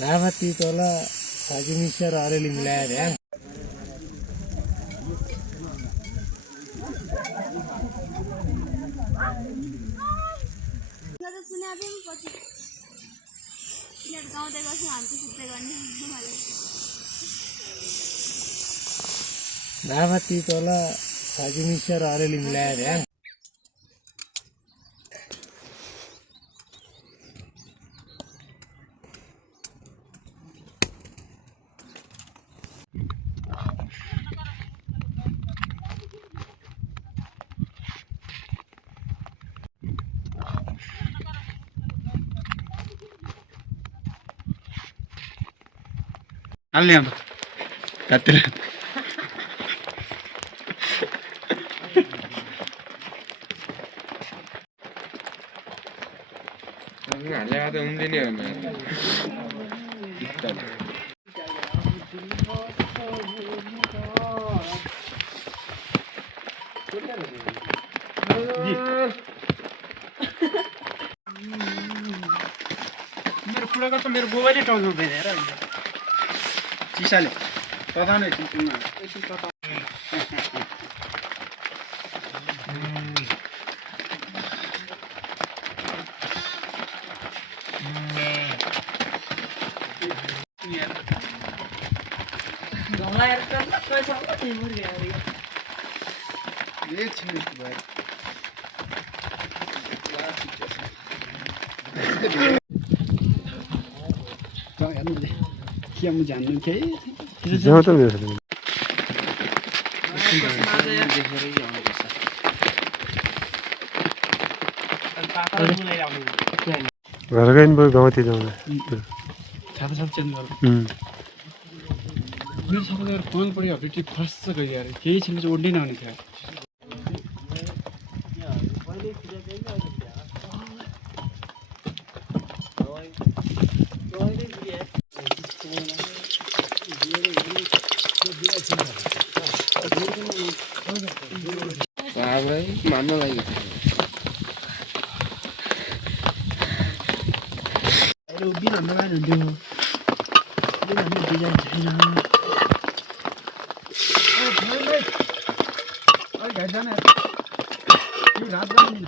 नामती तोला भाजी मिक्सर अलिअलि मिलाएर नामती तोला भाजी मिक्सर अलिअलि मिलाएर ಅಲ್ಲಿ ಕತ್ತಿರ ಅಲ್ಲೇ ಆದ ಮುಂದಿನ मेरो कुराको त मेरो मोबाइलै टाउमा बेरेर चिसाले पता नै चिन्नु ये छिमेक भाइ क्या मुझे जानना चाहिए जाऊ त मेरो घर गइन भयो गाउँतिर जाउँ छाता सब चेन्ज गर्नु मेरो सबै फोन पऱ्यो अपडेट फर्स्ट गयो यार केही छैन चाहिँ ओड्नै नआउने थियो भाइ मान्न लाग्यो बिल हाम्रो गाडी हुन्थ्यो बिल हाम्रो डिजाइन छैन घर जाने यो रात जाने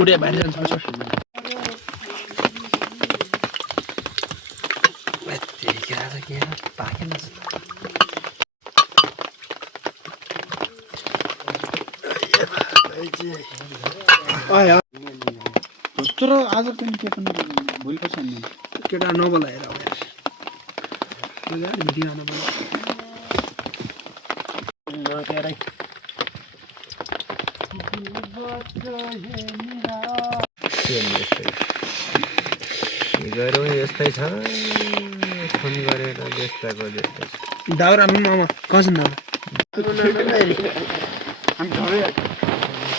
उडे बाहिर जान्छ सर तर आज पनि के पनि भोलिको छैन केटा नबोलाएर अब यार भिडियो आउन गरौँ यस्तै छ फोन गरेर त्यस्ताको जस्तै छ दाउरा मामा कसन दाउरा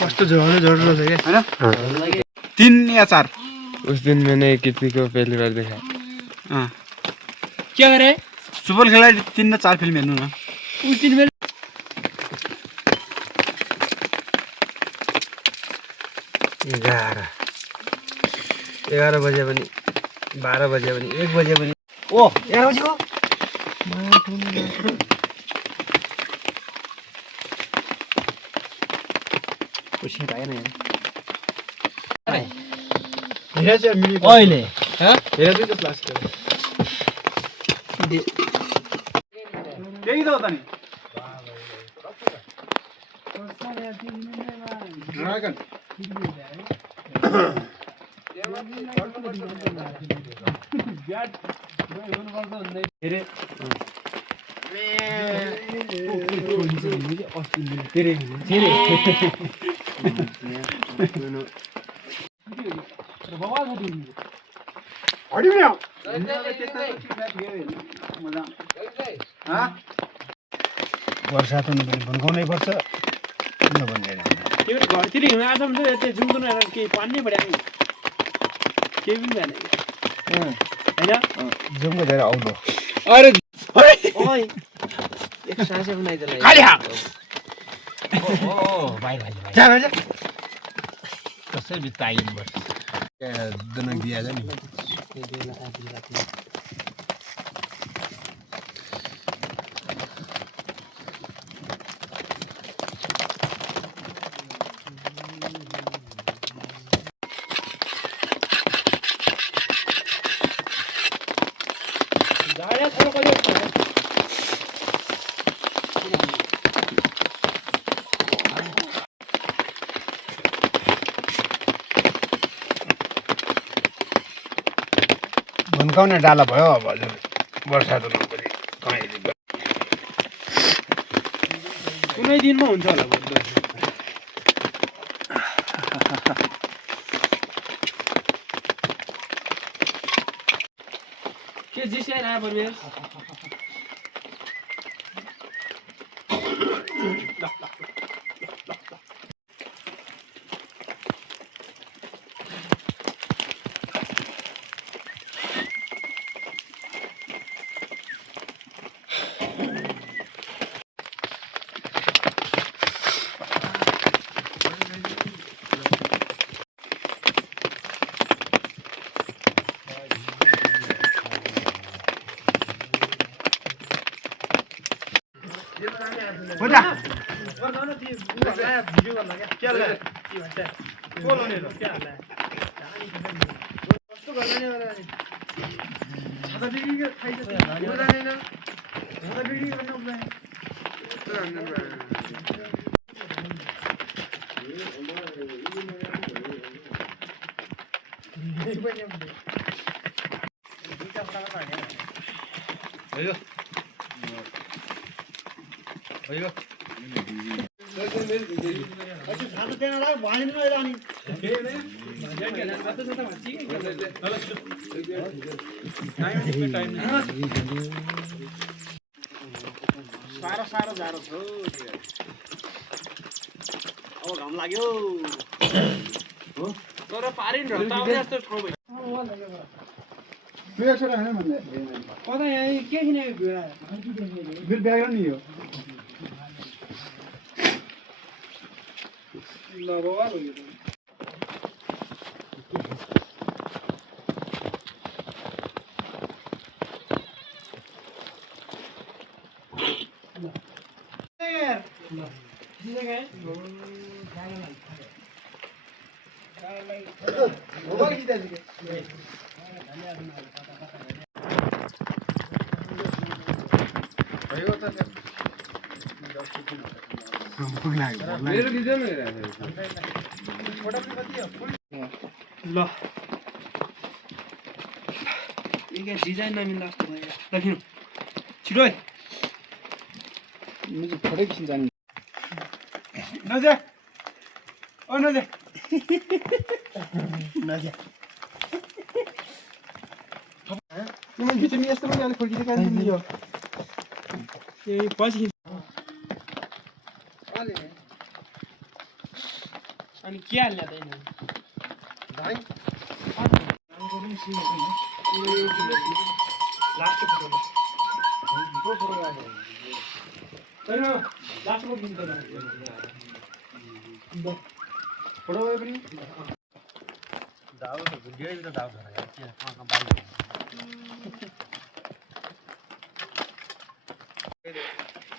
कस्तो झोल झोल छ क्या होइन 3 या 4 उस दिन मैंने किसी को पहली बार देखा क्या करे फुटबल खेला 3 र 4 फिल्म हेर्नु न उस दिन मैले 11 बजे पनि 12 बजे पनि 1 बजे पनि ओ 11 बजेको कुछ भएन यार हेरा चाहिँ मिली अहिले ह हेरा चाहिँ त प्लास गर्यो त्यही त हो त नि ड्रागन वर्षात हुनु पनि भन्काउनै पर्छ नभन्दैन त्यो घरतिर हिँड्नु आज हुन्छ त्यो जुनको नहेर केही पानी पड्या नि केही पनि भएन हैन जुमको धेरै आउलो अरे ओइ एक सासे बनाइदेला खाली हा ओ भाइ भाइ भाइ जा जा कसै बिताइम बस दन दिया जा नि जाड्या थोडं कधी भन्काउने डाला भयो अब हजुर वर्षात हुनु पनि कहीँ कुनै दिनमा हुन्छ होला भन्दा के जिस्याएर आयो परमेश हो जा साह्रो साह्रो जाडो छ अब घाम लाग्यो हो तर पारिन र ताउने जस्तो ठाउँ भयो कता यहाँ के किन बिल ब्याग नि यो ल बाबा मेरो डिजाइन ल एक डिजाइन नमिल्दा जस्तो भयो ल किन छिटो है मुझे फोटो खिच्न जाने नजा ओ नजा नजा तिमीले खिच्नु नि यस्तो पनि अलिक फर्किँदै कान दियो ए पछि अनि के हाल्ने त यिनीहरू भाइ लास्टको फोटो छैन लास्टको दिन्छ फोटो भयो पनि दाउ त भिडियो त दाउ छ यार के बाइक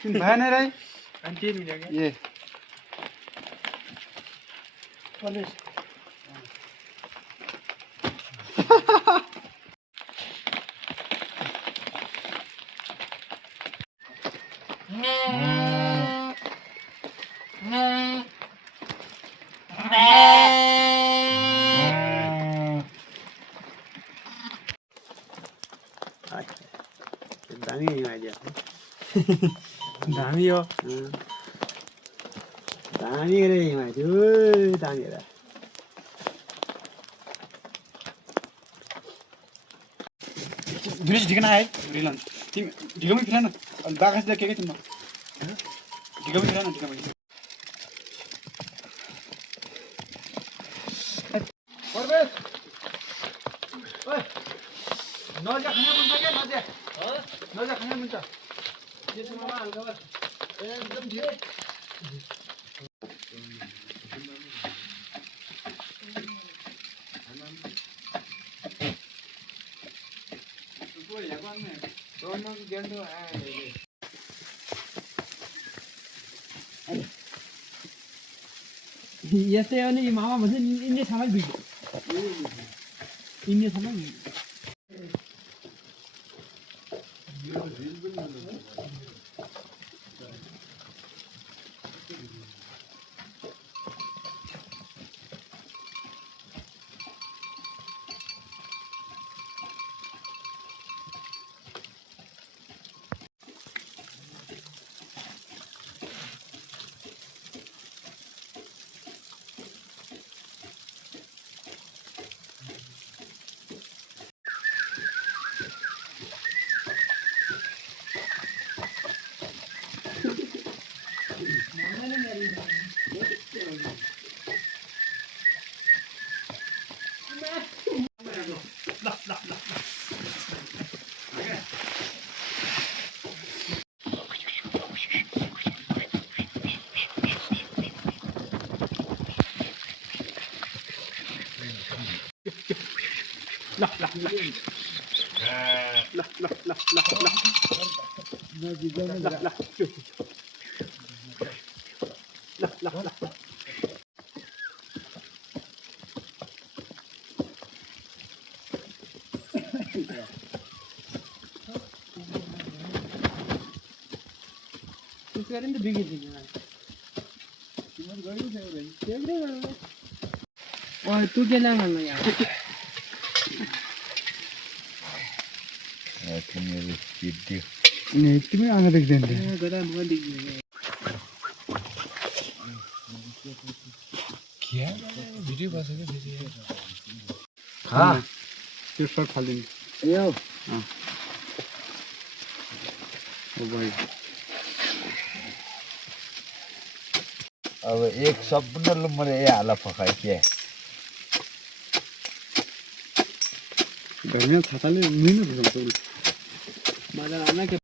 तिमी भएन राई अनि के मिल्यो क्या ए कलेज दामी आइडिया दामी हो दामी रे हिमाइदियो दामी रे ढिलो ठिक न आए ढिलो तिमी ढिलोमै फिरा न अलि बाकस के तिम्रो ठिका पनि न ठिका पनि परवेश ओए नजा खाने मन के नजा नजा खाने मन त्यसो मामा हल्का एकदम धेरै यस्तै हो नि मामा भन्छ इन्ने सामान बिग्यो इन्ने सामान त्यसरी त बिग्रिदिन्छ ओए तू के लाना है यार नहीं तुम्हें आगे देख देंगे गदा मुझे दिख क्या वीडियो बस है वीडियो हाँ फिर शॉट खा लेंगे यो ओ भाई अब एक सबले मैले ए हाला फकाइ के घर में छाता ले नहीं ना मजा आना के